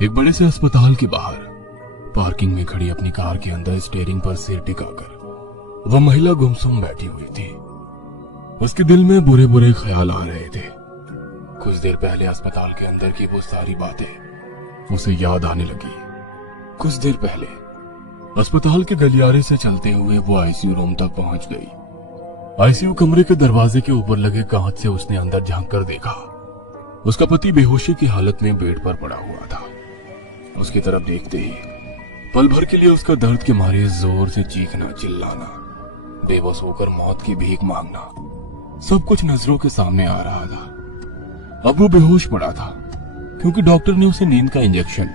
एक बड़े से अस्पताल के बाहर पार्किंग में खड़ी अपनी कार के अंदर स्टीयरिंग पर सिर टिकाकर वह महिला गुमसुम बैठी हुई थी। उसके दिल में बुरे बुरे ख्याल आ रहे थे। कुछ देर पहले अस्पताल के अंदर की वो सारी बातें उसे याद आने लगी। कुछ देर पहले अस्पताल के गलियारे से चलते हुए वो आईसीयू रूम तक पहुंच गई। आईसीयू कमरे के दरवाजे के ऊपर लगे कांच से उसने अंदर झांक कर देखा। उसका पति बेहोशी की हालत में बेड पर पड़ा हुआ था। उसकी तरफ देखते ही पल भर के लिए उसका दर्द के मारे जोर से चीखना, चिल्लाना, बेबस होकर मौत की भीख मांगना, सब कुछ नजरों के सामने आ रहा था। अब वो बेहोश पड़ा था क्योंकि डॉक्टर ने उसे नींद का इंजेक्शन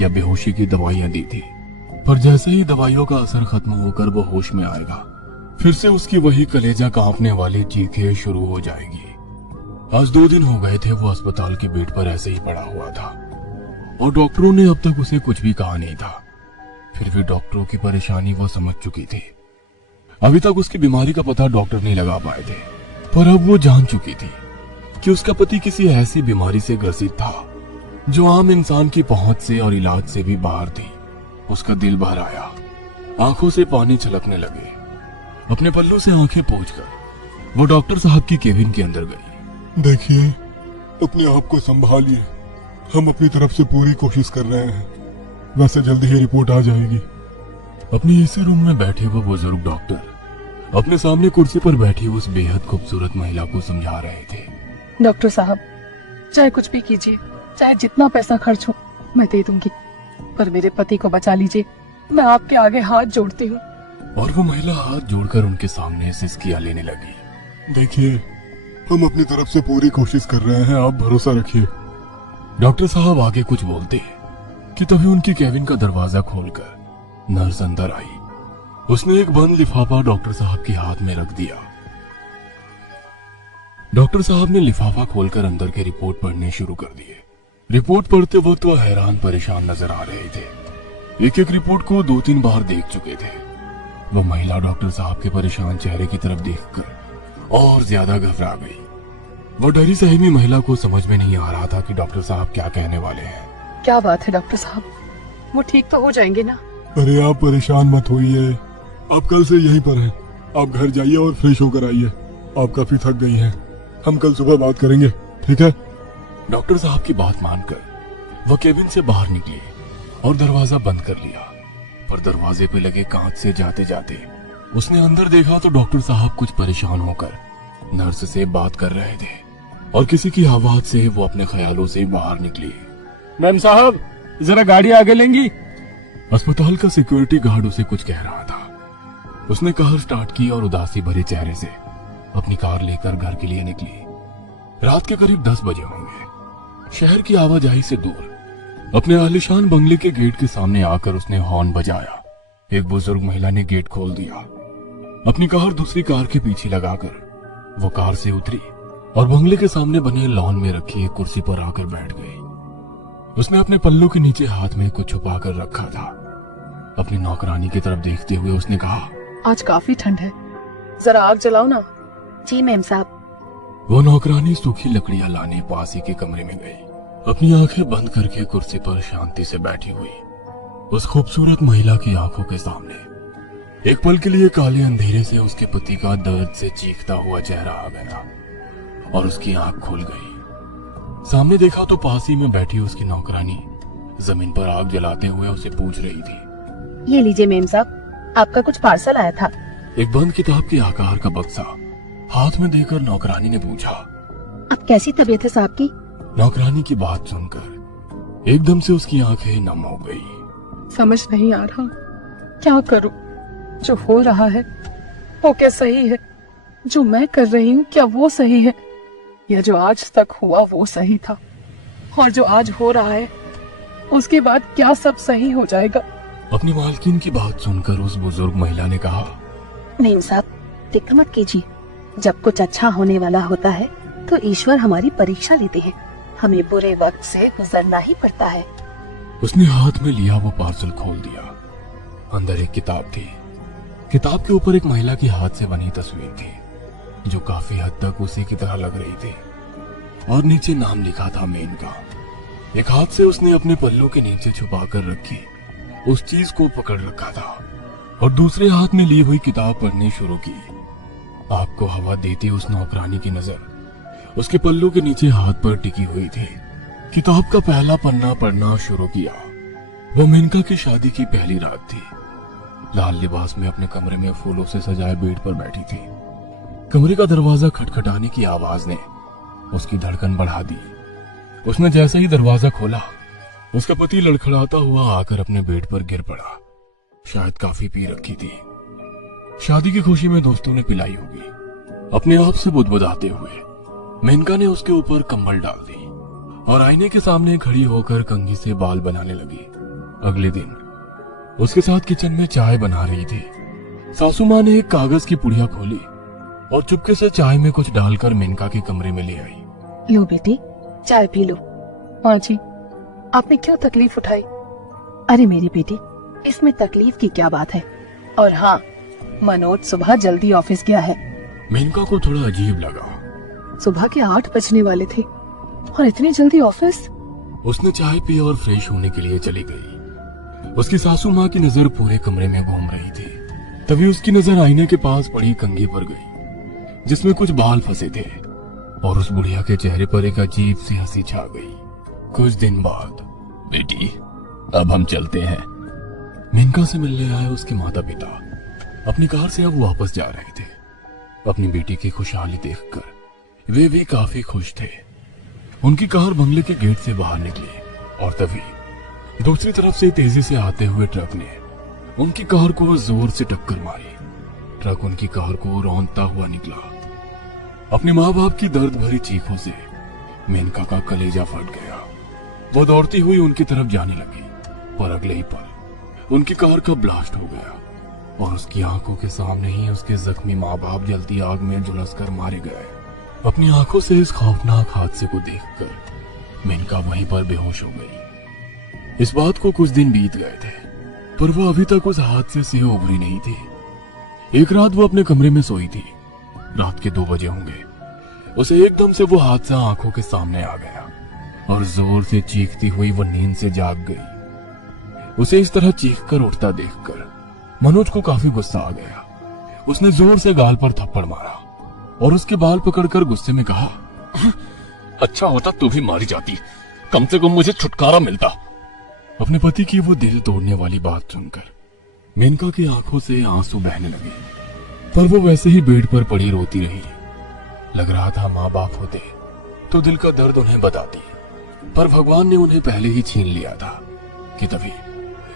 या बेहोशी की दवाइयां दी थी। पर जैसे ही दवाइयों का असर खत्म होकर वो होश में आएगा, फिर से उसकी वही कलेजा कांपने वाली चीखें शुरू हो जाएगी। आज 2 दिन हो गए थे वो अस्पताल के बेड पर ऐसे ही पड़ा हुआ था और डॉक्टरों ने अब तक उसे कुछ भी कहा नहीं था। फिर भी डॉक्टरों की परेशानी वो समझ चुकी थी। अभी तक उसकी बीमारी का पता डॉक्टर नहीं लगा पाए थे, पर अब वो जान चुकी थी कि उसका पति किसी ऐसी बीमारी से ग्रसित था जो आम इंसान की पहुंच से और इलाज से भी बाहर थी। उसका दिल भर आया, आंखों से पानी छलकने लगे। अपने पल्लों से आंखें पोंछकर वो डॉक्टर साहब की केबिन के अंदर गई। देखिए, अपने आप को संभालिए, हम अपनी तरफ से पूरी कोशिश कर रहे हैं, वैसे जल्दी ही रिपोर्ट आ जाएगी। अपनी एसी रूम में बैठे वो बुजुर्ग डॉक्टर अपने सामने कुर्सी पर बैठी उस बेहद खूबसूरत महिला को समझा रहे थे। डॉक्टर साहब, चाहे कुछ भी कीजिए, चाहे जितना पैसा खर्च हो मैं दे दूंगी, पर मेरे पति को बचा लीजिए, मैं आपके आगे हाथ जोड़ती हूँ। और वो महिला हाथ जोड़कर उनके सामने सिसकियां लेने लगी। देखिए, हम अपनी तरफ से पूरी कोशिश कर रहे हैं, आप भरोसा रखिए। डॉक्टर साहब आगे कुछ बोलते कि तभी उनकी केबिन का दरवाजा खोलकर नर्स अंदर आई। उसने एक बंद लिफाफा डॉक्टर साहब के हाथ में रख दिया। डॉक्टर साहब ने लिफाफा खोलकर अंदर के रिपोर्ट पढ़ने शुरू कर दिए। रिपोर्ट पढ़ते वक्त वह हैरान परेशान नजर आ रहे थे। एक एक रिपोर्ट को 2-3 बार देख चुके थे। वो महिला डॉक्टर साहब के परेशान चेहरे की तरफ देखकर और ज्यादा घबरा गई। वो डरी सहमी महिला को समझ में नहीं आ रहा था कि डॉक्टर साहब क्या कहने वाले हैं। क्या बात है डॉक्टर साहब, वो ठीक तो हो जाएंगे ना? अरे आप परेशान मत होइए, आप कल से यहीं पर हैं। आप घर जाइए और फ्रेश होकर आइए, आप काफी थक गई हैं। हम कल सुबह बात करेंगे, ठीक है? डॉक्टर साहब की बात मानकर वह केबिन से बाहर निकली और दरवाजा बंद कर लिया। पर दरवाजे पे लगे कांच से जाते जाते उसने अंदर देखा तो डॉक्टर साहब कुछ परेशान होकर नर्स से बात कर रहे थे और किसी की आवाज से वो अपने ख्यालों से बाहर निकली। मैम साहब, जरा गाड़ी आगे लेंगी? अस्पताल का सिक्योरिटी गार्ड उसे कुछ कह रहा था। उसने कार स्टार्ट की और उदासी भरे चेहरे से अपनी कार लेकर घर के लिए निकली। रात के करीब 10 बजे होंगे। शहर की आवाजाही से दूर अपने आलीशान बंगले के गेट के सामने आकर उसने हॉर्न बजाया। एक बुजुर्ग महिला ने गेट खोल दिया। अपनी कार दूसरी कार के पीछे लगाकर वो कार से उतरी और बंगले के सामने बने लॉन में रखी एक कुर्सी पर आकर बैठ गई। उसने अपने पल्लों के नीचे हाथ में कुछ छुपा कर रखा था। अपनी नौकरानी की तरफ देखते हुए उसने कहा, आज काफी ठंड है, जरा आग जलाओ ना। जी मैम साहब। वो नौकरानी सूखी लकड़ियां लाने पास ही के कमरे में गई। अपनी आंखें बंद करके कुर्सी पर शांति से बैठी हुई उस खूबसूरत महिला की आंखों के सामने एक पल के लिए काले अंधेरे से उसके पति का दर्द से चीखता हुआ चेहरा आ गया और उसकी आंख खुल गई। सामने देखा तो पास ही में बैठी उसकी नौकरानी जमीन पर आग जलाते हुए उसे पूछ रही थी, ये लीजिए मैम साहब, आपका कुछ पार्सल आया था। एक बंद किताब के आकार का बक्सा हाथ में देकर नौकरानी ने पूछा, अब कैसी तबीयत है साहब की? नौकरानी की बात सुनकर एकदम से उसकी आंखें नम हो गई। समझ नहीं आ रहा क्या करूं। जो हो रहा है वो क्या सही है? जो मैं कर रही हूँ क्या वो सही है? या जो आज तक हुआ वो सही था? और जो आज हो रहा है उसके बाद क्या सब सही हो जाएगा? अपनी मालकिन की बात सुनकर उस बुजुर्ग महिला ने कहा, नहीं साहब, फिक्र मत कीजिए। जब कुछ अच्छा होने वाला होता है तो ईश्वर हमारी परीक्षा लेते हैं। हमें बुरे वक्त से गुजरना ही पड़ता है। उसने हाथ में लिया वो पार्सल खोल दिया। अंदर एक किताब थी। किताब के ऊपर एक महिला की हाथ से बनी तस्वीर थी जो काफी हद तक उसी की तरह लग रही थी और नीचे नाम लिखा था मेनका। एक हाथ से उसने अपने पल्लों के नीचे छुपा कर रखी उस चीज को पकड़ रखा था और दूसरे हाथ में ली हुई किताब पढ़नी शुरू की। आग को हवा देती उस नौकरानी की नजर उसके पल्लों के नीचे हाथ पर टिकी हुई थी। किताब का पहला पन्ना पढ़ना शुरू किया। वो मेनका की शादी की पहली रात थी। लाल लिबास में अपने कमरे में फूलों से सजाए बेड पर बैठी थी। कमरे का दरवाजा खटखटाने की आवाज ने उसकी धड़कन बढ़ा दी। उसने जैसे ही दरवाजा खोला, उसका पति लड़खड़ाता हुआ आकर अपने बेड पर गिर पड़ा। शायद काफी पी रखी थी। शादी की खुशी में दोस्तों ने पिलाई होगी। अपने आप से बुदबुदाते हुए मेनका ने उसके ऊपर कंबल डाल दी और आईने के सामने खड़ी होकर कंघी से बाल बनाने लगी। अगले दिन उसके साथ किचन में चाय बना रही थी। सासू माँ ने एक कागज की पुड़िया खोली और चुपके से चाय में कुछ डालकर मेनका के कमरे में ले आई। लो बेटी, चाय पी लो। माँ जी, आपने क्यों तकलीफ उठाई? अरे मेरी बेटी, इसमें तकलीफ की क्या बात है? और हाँ, मनोज सुबह जल्दी ऑफिस गया है। मेनका को थोड़ा अजीब लगा। सुबह के 8 बजने वाले थे और इतनी जल्दी ऑफिस? उसने चाय पी और फ्रेश होने के लिए चली गई। उसकी सासू माँ की नजर पूरे कमरे में घूम रही थी। तभी उसकी नजर आईने के पास पड़ी कंघी पर गई जिसमें कुछ बाल फंसे थे और उस बुढ़िया के चेहरे पर एक अजीब सी हंसी छा गई। कुछ दिन बाद, बेटी अब हम चलते हैं। मेनका से मिलने आए उसके माता पिता अपनी कार से अब वापस जा रहे थे। अपनी बेटी की खुशहाली देखकर वे भी काफी खुश थे। उनकी कार बंगले के गेट से बाहर निकली और तभी दूसरी तरफ से तेजी से आते हुए ट्रक ने उनकी कार को जोर से टक्कर मारी। ट्रक उनकी कार को रौंदता हुआ निकला। अपने माँ बाप की दर्द भरी चीखों से मेनका का कलेजा फट गया। वो दौड़ती हुई उनकी तरफ जाने लगी, पर अगले ही पल उनकी कार का ब्लास्ट हो गया और उसकी आंखों के सामने ही उसके जख्मी माँ बाप जलती आग में झुलसकर मारे गए। अपनी आंखों से इस खौफनाक हादसे को देखकर मेनका वहीं पर बेहोश हो गई। इस बात को कुछ दिन बीत गए थे, पर वो अभी तक उस हादसे से उभरी नहीं थी। एक रात वो अपने कमरे में सोई थी। रात के 2 बजे होंगे। उसे एकदम से वो हादसा आंखों के सामने आ गया और जोर से चीखती हुई वो नींद से जाग गई। उसे इस तरह चीखकर उठता देखकर मनोज को काफी गुस्सा आ गया। उसने जोर से गाल पर थप्पड़ मारा और उसके बाल पकड़कर गुस्से में कहा, अच्छा होता तू भी मारी जाती, कम से कम मुझे छुटकारा मिलता। अपने पति की वो दिल तोड़ने वाली बात सुनकर मेनका की आंखों से आंसू बहने लगे, पर वो वैसे ही बेड पर पड़ी रोती रही। लग रहा था माँ बाप होते तो दिल का दर्द उन्हें बताती, पर भगवान ने उन्हें पहले ही छीन लिया था कि तभी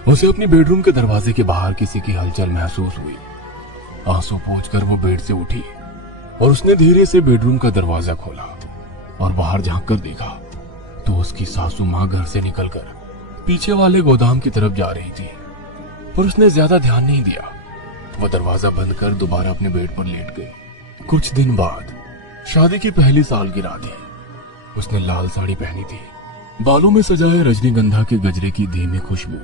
उसे अपनी बेडरूम के दरवाजे के बाहर किसी की हलचल महसूस हुई। आंसू पोंछकर वो बेड से उठी और उसने धीरे से बेडरूम का दरवाजा खोला और बाहर झांक कर देखा तो उसकी सासू माँ घर से निकलकर पीछे वाले गोदाम की तरफ जा रही थी, पर उसने ज्यादा ध्यान नहीं दिया। वो दरवाजा बंद कर दोबारा अपने बेड पर लेट गई। कुछ दिन बाद शादी की पहली सालगिरह थी। उसने लाल साड़ी पहनी थी। बालों में सजाए रजनीगंधा के गजरे की धीमी खुशबू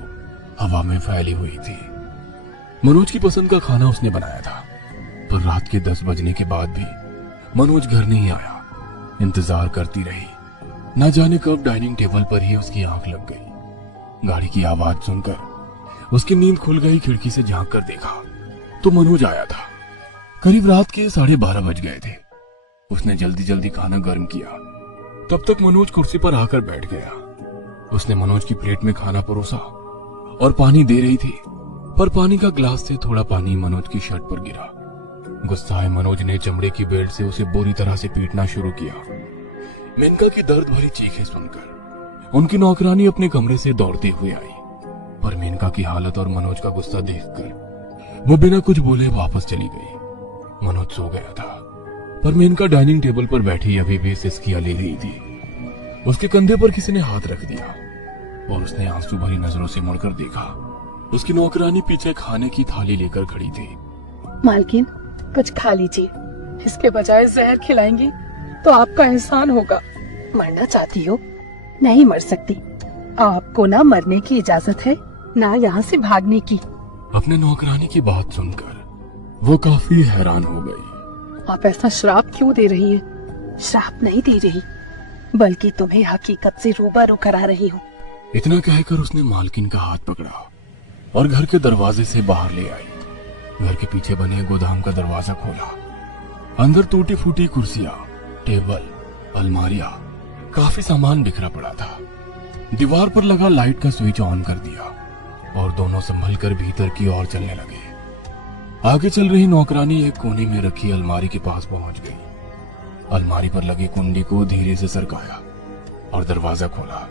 हवा में फैली हुई थी। मनोज की पसंद का खाना उसने बनाया था, पर रात के 10 बजने के बाद भी मनोज घर नहीं आया। इंतजार करती रही। न जाने कब डाइनिंग टेबल पर ही उसकी आंख लग गई। गाड़ी की आवाज सुनकर उसकी नींद खुल गई। खिड़की से झांक कर देखा तो मनोज आया था। करीब रात के 12:30 बज गए थे। उसने जल्दी जल्दी खाना गर्म किया। तब तक मनोज कुर्सी पर आकर बैठ गया। उसने मनोज की प्लेट में खाना परोसा और पानी दे रही थी, पर पानी का ग्लास से थोड़ा पानी मनोज की शर्ट पर गिरा। गुस्साए मनोज ने चमड़े की बेल्ट से उसे बुरी तरह से पीटना शुरू किया। मेनका की दर्द भरी चीखें सुनकर उनकी नौकरानी अपने कमरे से दौड़ते हुए आई, पर मेनका की हालत और मनोज का गुस्सा देखकर वो बिना कुछ बोले वापस चली गई। मनोज सो गया था, पर मेनका डाइनिंग टेबल पर बैठी अभी भी सिसकियां ले रही थी। उसके कंधे पर किसी ने हाथ रख दिया और उसने आंसू भरी नजरों से मुड़कर देखा। उसकी नौकरानी पीछे खाने की थाली लेकर खड़ी थी। मालकिन, कुछ खा लीजिए, इसके बजाय जहर खिलाएंगी तो आपका एहसान होगा। मरना चाहती हो? नहीं मर सकती। आपको ना मरने की इजाजत है, ना यहाँ से भागने की। अपने नौकरानी की बात सुनकर वो काफी हैरान हो गई। आप ऐसा श्राप क्यों दे रही हैं? श्राप नहीं दे रही, बल्कि तुम्हें हकीकत से रूबरू करा रही हूँ। इतना कहकर उसने मालकिन का हाथ पकड़ा और घर के दरवाजे से बाहर ले आई। घर के पीछे बने गोदाम का दरवाजा खोला। अंदर टूटी फूटी कुर्सियां, टेबल, अलमारियां, काफी सामान बिखरा पड़ा था। दीवार पर लगा लाइट का स्विच ऑन कर दिया और दोनों संभल कर भीतर की ओर चलने लगे। आगे चल रही नौकरानी एक कोने में रखी अलमारी के पास पहुंच गई। अलमारी पर लगी कुंडी को धीरे से सरकाया और दरवाजा खोला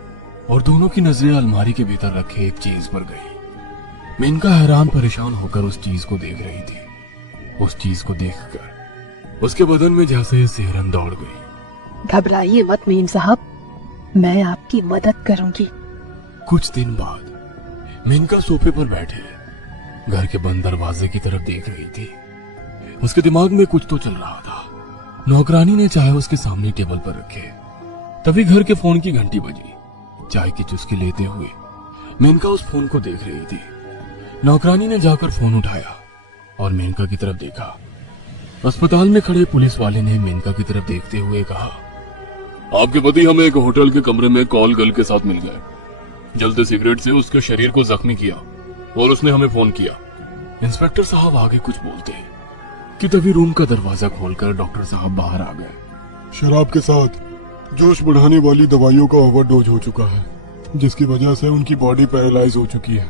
और दोनों की नजरें अलमारी के भीतर रखे एक चीज पर गई। मेनका हैरान परेशान होकर उस चीज को देख रही थी। उस चीज को देखकर उसके बदन में जैसे सिहरन दौड़ गई। घबराइए मत मीम साहब, मैं आपकी मदद करूंगी। कुछ दिन बाद मेनका सोफे पर बैठे घर के बंद दरवाजे की तरफ देख रही थी। उसके दिमाग में कुछ तो चल रहा था। नौकरानी ने चाय उसके सामने टेबल पर रखे। तभी घर के फोन की घंटी बजी। चाय की चुस्की लेते हुए मेनका उस फोन को देख रही थी। नौकरानी ने जाकर फोन उठाया और मेनका की तरफ देखा। अस्पताल में खड़े पुलिस वाले ने मेनका की तरफ देखते हुए कहा, आपके पति हमें एक होटल के कमरे में कॉल गर्ल के साथ मिल गए। जलते सिगरेट से उसके शरीर को जख्मी किया और उसने हमें फोन किया। इंस्पेक्टर साहब आगे कुछ बोलते कि तभी रूम का दरवाजा खोलकर डॉक्टर साहब बाहर आ गए। शराब के साथ जोश बढ़ाने वाली दवाइयों का ओवरडोज हो चुका है, जिसकी वजह से उनकी बॉडी पैरालाइज हो चुकी है।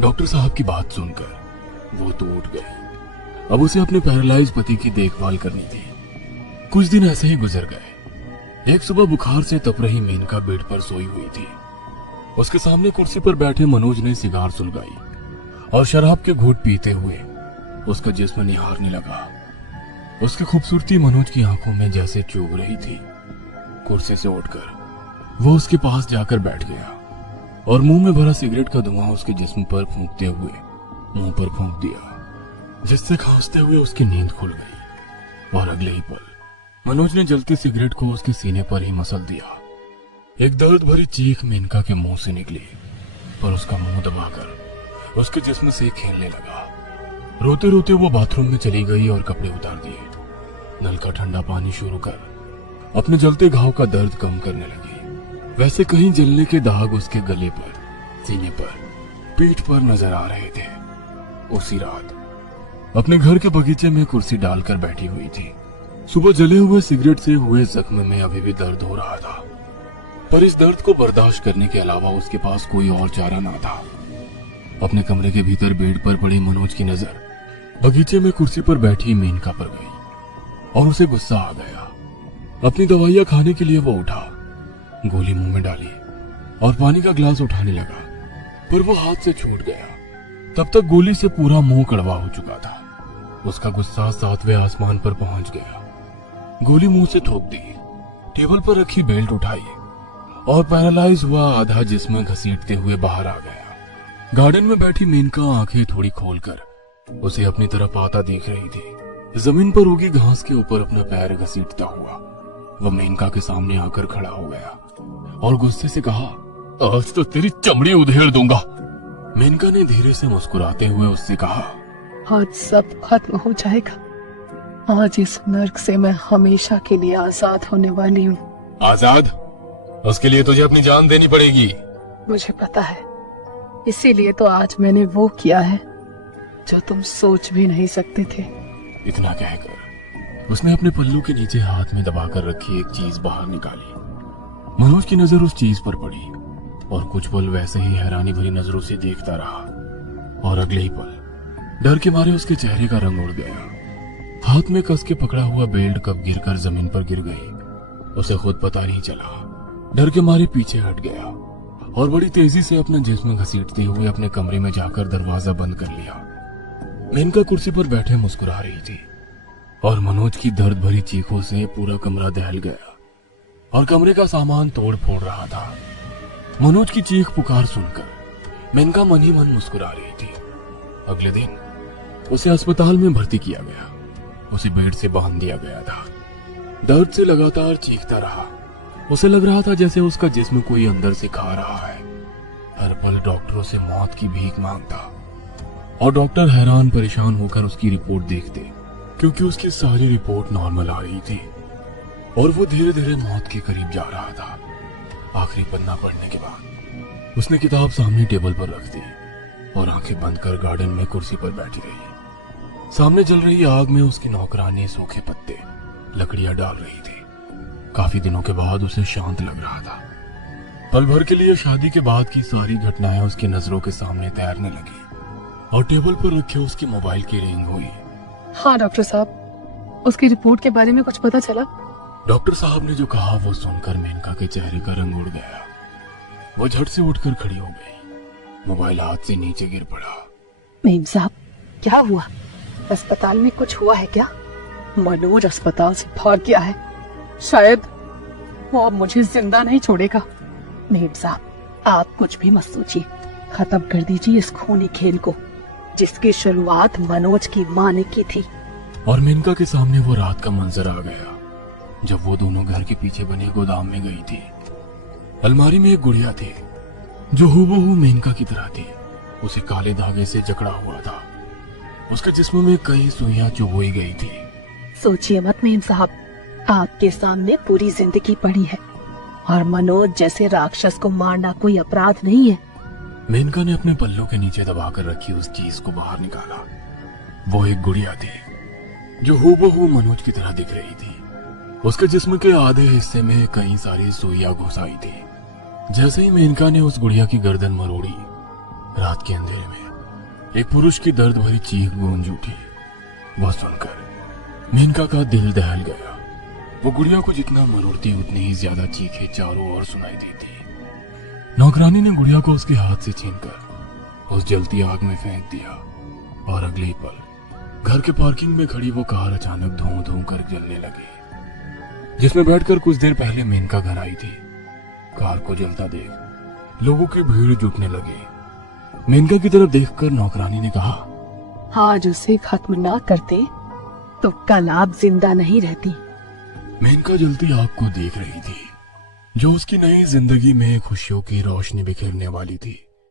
डॉक्टर साहब की बात सुनकर वो तो उठ गए। अब उसे अपने पैरालाइज पति की देखभाल करनी थी। कुछ दिन ऐसे ही गुजर गए। एक सुबह बुखार से तप रही मेनका बेड पर सोई हुई थी। उसके सामने कुर्सी पर बैठे मनोज ने सिगार सुलगाई और शराब के घूंट पीते हुए उसका जिस्म निहारने लगा। उसकी खूबसूरती मनोज की आंखों में जैसे चुभ रही थी। कुर्सी से उठकर वो उसके पास जाकर बैठ गया और मुंह में भरा सिगरेट का धुआं उसके जिस्म पर फूंकते हुए मुंह पर फूंक दिया, जिससे खांसते हुए उसकी नींद खुल गई। और अगले ही पल मनोज ने जलती सिगरेट को उसके सीने पर ही मसल दिया। एक दर्द भरी चीख मेनका के मुंह से निकली, पर उसका मुंह दबाकर उसके जिस्म से खेलने लगा। रोते रोते वो बाथरूम में चली गई और कपड़े उतार दिए। नल का ठंडा पानी शुरू कर अपने जलते घाव का दर्द कम करने लगी। वैसे कहीं जलने के दाग उसके गले पर, सीने पर, पीठ पर नजर आ रहे थे। उसी रात अपने घर के बगीचे में कुर्सी डालकर बैठी हुई थी। सुबह जले हुए सिगरेट से हुए जख्म में अभी भी दर्द हो रहा था, पर इस दर्द को बर्दाश्त करने के अलावा उसके पास कोई और चारा ना था। अपने कमरे के भीतर बेड पर पड़े मनोज की नजर बगीचे में कुर्सी पर बैठी मेनका पर गई और उसे गुस्सा आ गया। अपनी दवाइयां खाने के लिए वो उठा, गोली मुंह में डाली और पानी का ग्लास उठाने लगा, पर वो हाथ से छूट गया। तब तक गोली से पूरा मुंह कड़वा हो चुका था। उसका गुस्सा 7वें आसमान पर पहुंच गया। गोली मुंह से थूक दी, टेबल पर रखी बेल्ट उठाई और पैरालाइज हुआ आधा जिस्म घसीटते हुए बाहर आ गया। गार्डन में बैठी मेनका आंखें थोड़ी खोलकर उसे अपनी तरफ आता देख रही थी। जमीन पर उगी घास के ऊपर अपना पैर घसीटता हुआ वह मेनका के सामने आकर खड़ा हो गया और गुस्से से कहा, आज तो तेरी चमड़ी उधेड़ दूंगा। मेनका ने धीरे से मुस्कुराते हुए उससे कहा, आज सब खत्म हो जाएगा। आज इस नर्क से मैं हमेशा के लिए आजाद होने वाली हूँ। आजाद? उसके लिए तुझे अपनी जान देनी पड़ेगी। मुझे पता है, इसीलिए तो आज मैंने वो किया है जो तुम सोच भी नहीं सकते थे। इतना कहकर उसने अपने पल्लू के नीचे हाथ में दबाकर रखी एक चीज बाहर निकाली। मनोज की नजर उस चीज पर पड़ी और कुछ पल वैसे ही हैरानी भरी नजरों से देखता रहा और अगले ही पल डर के मारे उसके चेहरे का रंग उड़ गया। हाथ में कस के पकड़ा हुआ बेल्ट कब गिरकर जमीन पर गिर गई उसे खुद पता नहीं चला। डर के मारे पीछे हट गया और बड़ी तेजी से अपना जिस्म घसीटते हुए अपने कमरे में जाकर दरवाजा बंद कर लिया। मेनका कुर्सी पर बैठे मुस्कुरा रही थी और मनोज की दर्द भरी चीखों से पूरा कमरा दहल गया और कमरे का सामान तोड़ फोड़ रहा था। मनोज की चीख पुकार सुनकर मेनका मन ही मन मुस्कुरा रही थी। अगले दिन उसे अस्पताल में भर्ती किया गया। उसे बेड से बांध दिया गया था। दर्द से लगातार चीखता रहा। उसे लग रहा था जैसे उसका जिस्म कोई अंदर से खा रहा है। हर पल डॉक्टरों से मौत की भीख मांगता और डॉक्टर हैरान परेशान होकर उसकी रिपोर्ट देखते, क्योंकि उसकी सारी रिपोर्ट नॉर्मल आ रही थी। और वो धीरे धीरे मौत के करीब जा रहा था। आखिरी पन्ना पढ़ने के बाद उसने किताब सामने टेबल पर रख दी और आंखें बंद कर गार्डन में कुर्सी पर बैठी रही। सामने जल रही आग में उसकी नौकरानी सूखे पत्ते लकड़ियां डाल रही थी। काफी दिनों के बाद उसे शांत लग रहा था। पल भर के लिए शादी के बाद की सारी घटनाएं उसकी नजरों के सामने तैरने लगी और टेबल पर रखे उसके मोबाइल की रिंग हुई। हाँ डॉक्टर साहब, उसकी रिपोर्ट के बारे में कुछ पता चला? डॉक्टर साहब ने जो कहा वो सुनकर मेनका के चेहरे का रंग उड़ गया। वो झट से उठकर खड़ी हो गई। मोबाइल हाथ से नीचे गिर पड़ा। मेम साहब, क्या हुआ? अस्पताल में कुछ हुआ है क्या? मनोज अस्पताल से भाग गया है। शायद वो अब मुझे जिंदा नहीं छोड़ेगा। मेम साहब, आप कुछ भी मत सोचिए। खत्म कर दीजिए इस खूनी खेल को जिसकी शुरुआत मनोज की मां ने की थी। और मेनका के सामने वो रात का मंजर आ गया जब वो दोनों घर के पीछे बने गोदाम में गई थी। अलमारी में एक गुड़िया थी जो हूबहू मेनका की तरह थी। उसे काले धागे से जकड़ा हुआ था। उसके जिस्म में कई सुइयां चुभोई गई थी। सोचिए मत मेम साहब, आपके सामने पूरी जिंदगी पड़ी है और मनोज जैसे राक्षस को मारना कोई अपराध नहीं है। मेनका ने अपने पल्लों के नीचे दबाकर रखी उस चीज को बाहर निकाला। वो एक गुड़िया थी जो हूबहू मनोज की तरह दिख रही थी। उसके जिस्म के आधे हिस्से में कई सारी सुइयां घुस आई थी। जैसे ही मेनका ने उस गुड़िया की गर्दन मरोड़ी, रात के अंधेरे में एक पुरुष की दर्द भरी चीख गूंज उठी। वह सुनकर मेनका का दिल दहल गया। वो गुड़िया को जितना मरोड़ती उतनी ही ज्यादा चीखें चारों ओर सुनाई देती। नौकरानी ने गुड़िया को उसके हाथ से छीनकर उस जलती आग में फेंक दिया और अगले ही पल घर के पार्किंग में खड़ी वो कार अचानक धूं धूं कर जलने लगी, जिसमें बैठकर कुछ देर पहले मेनका घर आई थी। कार को जलता देख लोगों की भीड़ जुटने लगी। मेनका की तरफ देखकर नौकरानी ने कहा, आज उसे खत्म ना करते तो कल आप जिंदा नहीं रहती। मेनका जलती आग को देख रही थी जो उसकी नई जिंदगी में खुशियों की रोशनी बिखेरने वाली थी।